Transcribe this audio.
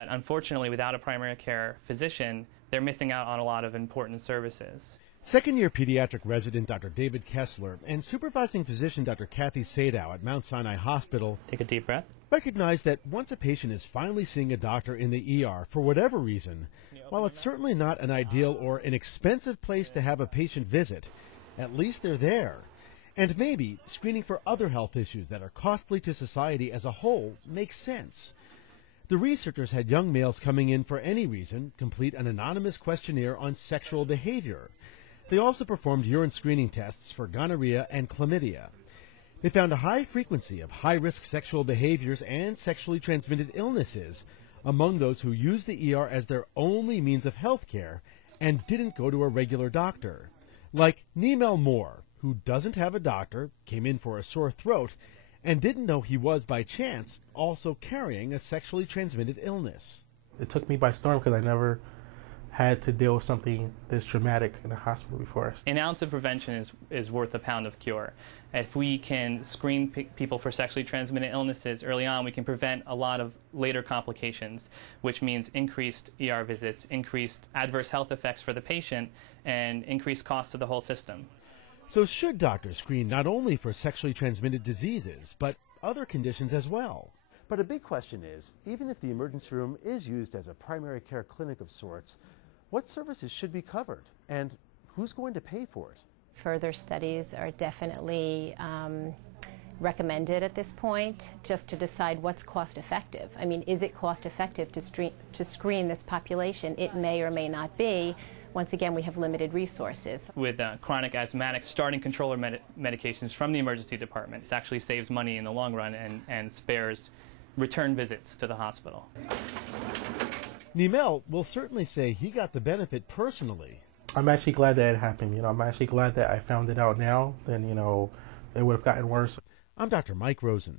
Unfortunately, without a primary care physician, they're missing out on a lot of important services. Second-year pediatric resident Dr. David Kessler and supervising physician Dr. Kathy Sadow at Mount Sinai Hospital Take a deep breath. recognize that once a patient is finally seeing a doctor in the ER for whatever reason, while it's certainly not an ideal or an expensive place to have a patient visit, at least they're there. And maybe screening for other health issues that are costly to society as a whole makes sense. The researchers had young males coming in for any reason complete an anonymous questionnaire on sexual behavior. They also performed urine screening tests for gonorrhea and chlamydia. They found a high frequency of high-risk sexual behaviors and sexually transmitted illnesses among those who used the ER as their only means of health care and didn't go to a regular doctor. Like Nemel Moore, who doesn't have a doctor, came in for a sore throat, and didn't know he was, by chance, also carrying a sexually transmitted illness. It took me by storm because I never had to deal with something this dramatic in a hospital before. An ounce of prevention is worth a pound of cure. If we can screen people for sexually transmitted illnesses early on, we can prevent a lot of later complications, which means increased ER visits, increased adverse health effects for the patient, and increased cost to the whole system. So should doctors screen not only for sexually transmitted diseases, but other conditions as well? But a big question is, even if the emergency room is used as a primary care clinic of sorts, what services should be covered, and who's going to pay for it? Further studies are definitely recommended at this point, just to decide what's cost effective. I mean, is it cost effective to screen this population? It may or may not be. Once again, we have limited resources. With chronic asthmatics, starting controller medications from the emergency department, this actually saves money in the long run and spares return visits to the hospital. Nemel will certainly say he got the benefit personally. I'm actually glad that it happened. I'm actually glad that I found it out now. Then, it would have gotten worse. I'm Dr. Mike Rosen.